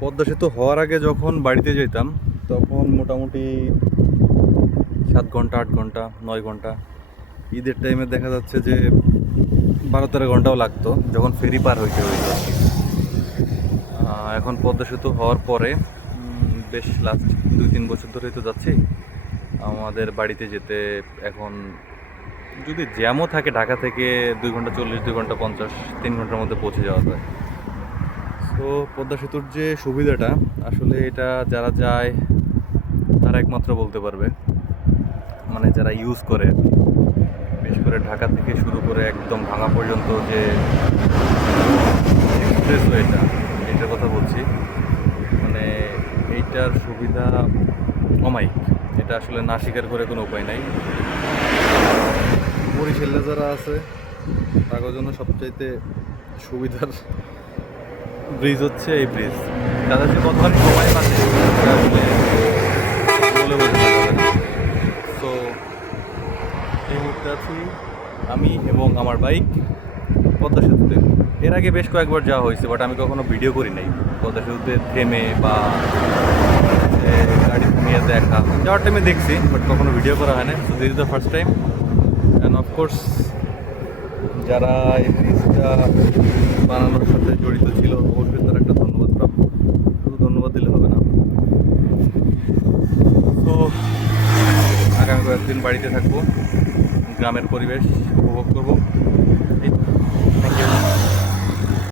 পদ্মা সেতু হওয়ার আগে যখন বাড়িতে যেতাম তখন মোটামুটি 7 ঘন্টা, 8 ঘন্টা, 9 ঘন্টা, ঈদের টাইমে দেখা যাচ্ছে যে 12-13 ঘন্টাও লাগতো যখন ফেরি পার হইতে হইতো আর কি। এখন পদ্মা সেতু হওয়ার পরে বেশ লাস্ট 2-3 বছর ধরেই তো যাচ্ছি, আমাদের বাড়িতে যেতে এখন যদি জ্যামও থাকে ঢাকা থেকে 2 ঘন্টা 40, 2 ঘন্টা 50, 3 ঘন্টার মধ্যে পৌঁছে যাওয়া যায়। তো পদ্মা সেতুর যে সুবিধাটা, আসলে এটা যারা যায় তারা একমাত্র বলতে পারবে, মানে যারা ইউজ করে আর কি। বিশেষ করে ঢাকা থেকে শুরু করে একদম ভাঙা পর্যন্ত যে এক্সপ্রেসওয়েটা, এটার কথা বলছি। মানে এইটার সুবিধা অমায়িক, এটা আসলে না স্বীকার করে কোনো উপায় নাই। বরিশালে যারা আছে তাদের জন্য সবচাইতে সুবিধার ব্রিজ হচ্ছে এই ব্রিজ। তাদের যে কতখানি সময় বাঁচে সেটা আসলে বলে বোঝানো যাবে না। তো এই মুহূর্তে আছি আমি এবং আমার বাইক পদ্মা সেতুতে। এর আগে বেশ কয়েকবার যাওয়া হয়েছে, বাট আমি কখনো ভিডিও করি নাই পদ্মা সেতুতে থেমে বা গাড়ি থামিয়ে দেখা। যাওয়ার টাইমে দেখছি বাট কখনো ভিডিও করা হয় না। So this is the first time. And of course যারা এই ব্রিজটা বানানোর সাথে জড়িত ছিল অবশ্যই তার একটা ধন্যবাদ প্রাপ্য, শুধু ধন্যবাদ দিলে হবে না। তো আগামী কয়েকদিন বাড়িতে থাকবো, গ্রামের পরিবেশ উপভোগ করব।